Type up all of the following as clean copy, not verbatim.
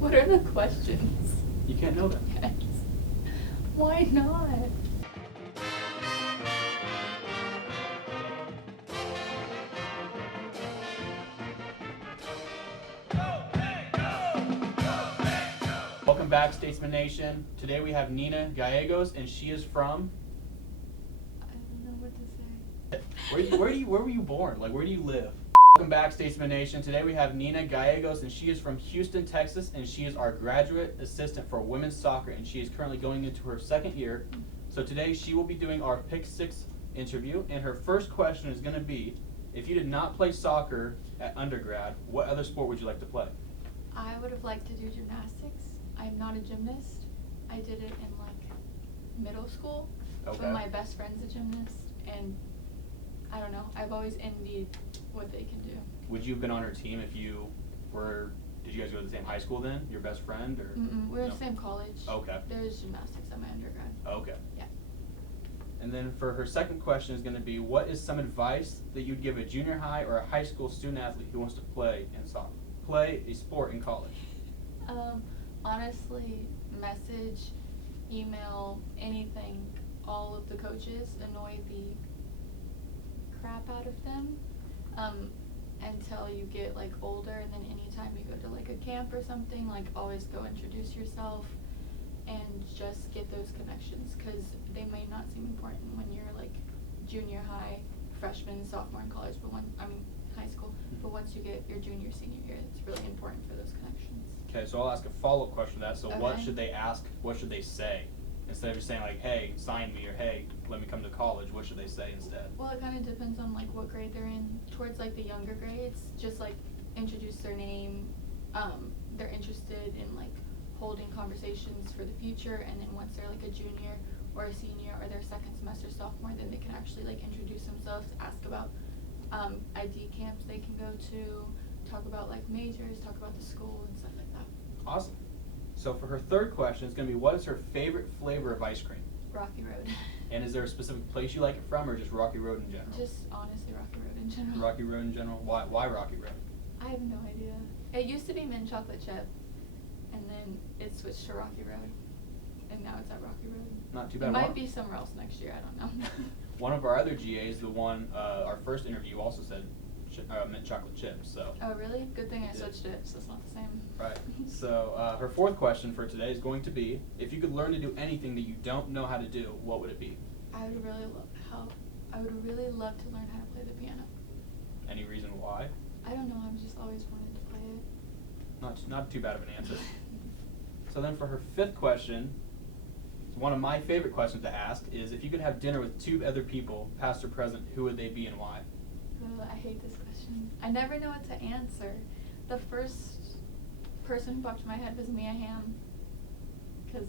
What are the questions? You can't know them. Yes. Why not? Welcome back, Statesman Nation. Today we have Nina Gallegos, and she is from. I don't know what to say. Where were you born? Like, where do you live? Welcome back, Statesman Nation. Today we have Nina Gallegos, and she is from Houston, Texas, and she is our graduate assistant for women's soccer, and she is currently going into her second year. So today she will be doing our Pick 6 interview, and her first question is going to be, if you did not play soccer at undergrad, what other sport would you like to play? I would have liked to do gymnastics. I'm not a gymnast. I did it in middle school. Okay. But my best friend's a gymnast, and I don't know. I've always envied what they can do. Would you have been on her team if you were? Did you guys go to the same high school then? Your best friend, or? We were in no? the same college. Okay. There was gymnastics at my undergrad. Okay. Yeah. And then for her second question is going to be, what is some advice that you'd give a junior high or a high school student athlete who wants to play a sport in college? Honestly, message, email, anything. All of the coaches annoy the crap out of them until you get older, and then anytime you go to a camp or something, always go introduce yourself and just get those connections, because they may not seem important when you're junior high, freshman, sophomore in college, but high school, but once you get your junior, senior year, it's really important for those connections. Okay, so I'll ask a follow-up question to that. So what Okay. should they ask? What should they say? Instead of just saying hey, sign me, or hey, let me come to college, what should they say instead? Well, it kind of depends on what grade they're in. Towards the younger grades, just introduce their name. They're interested in holding conversations for the future, and then once they're a junior or a senior or their second semester sophomore, then they can actually introduce themselves, ask about ID camps they can go to, talk about majors, talk about the school and stuff like that. Awesome. So for her third question, it's going to be, what is her favorite flavor of ice cream? Rocky Road. And is there a specific place you like it from, or just Rocky Road in general? Just honestly Rocky Road in general. Rocky Road in general? Why Rocky Road? I have no idea. It used to be mint chocolate chip, and then it switched to Rocky Road, and now it's at Rocky Road. Not too bad. It might be somewhere else next year, I don't know. One of our other GAs, the one, our first interview, also said mint chocolate chips, so. Oh, really? Good thing I Yeah. switched it, so it's not the same. Right. So her fourth question for today is going to be, if you could learn to do anything that you don't know how to do, what would it be? I would really love to learn how to play the piano. Any reason why? I don't know, I've just always wanted to play it. Not too bad of an answer. So then for her fifth question, one of my favorite questions to ask is, if you could have dinner with two other people, past or present, who would they be and why? I hate this question. I never know what to answer. The first person who popped in my head was Mia Hamm, because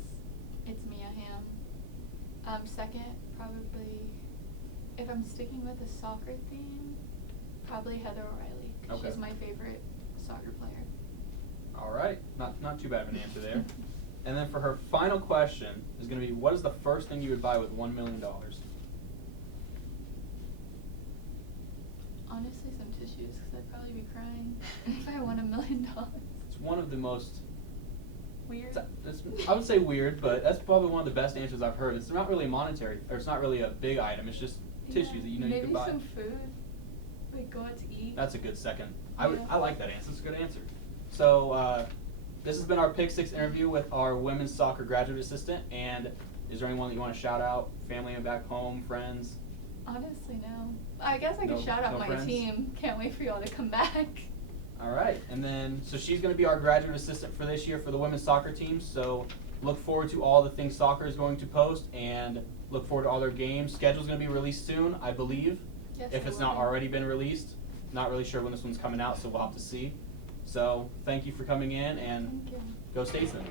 it's Mia Hamm. Second, probably, if I'm sticking with a soccer theme, probably Heather O'Reilly, because Okay. she's my favorite soccer player. All right, not too bad of an answer there. And then for her final question is going to be, what is the first thing you would buy with $1 million? Honestly, some tissues, because I'd probably be crying if I won $1 million. It's one of the most, Weird. I would say weird, but that's probably one of the best answers I've heard. It's not really monetary, or it's not really a big item. It's just tissues that you can buy. Maybe some food, go out to eat. That's a good second. Yeah. I like that answer. It's a good answer. So this has been our Pick 6 interview with our women's soccer graduate assistant. And is there anyone that you want to shout out? Family back home, friends? Honestly, no. I guess I No- could shout out no my friends? team. Can't wait for y'all to come back. All right. And then, so she's going to be our graduate assistant for this year for the women's soccer team. So look forward to all the things soccer is going to post, and look forward to all their games. Schedule's going to be released soon, I believe. Yes, If it's not already been released. Not really sure when this one's coming out, so we'll have to see. So thank you for coming in, and Thank you. go Statesman.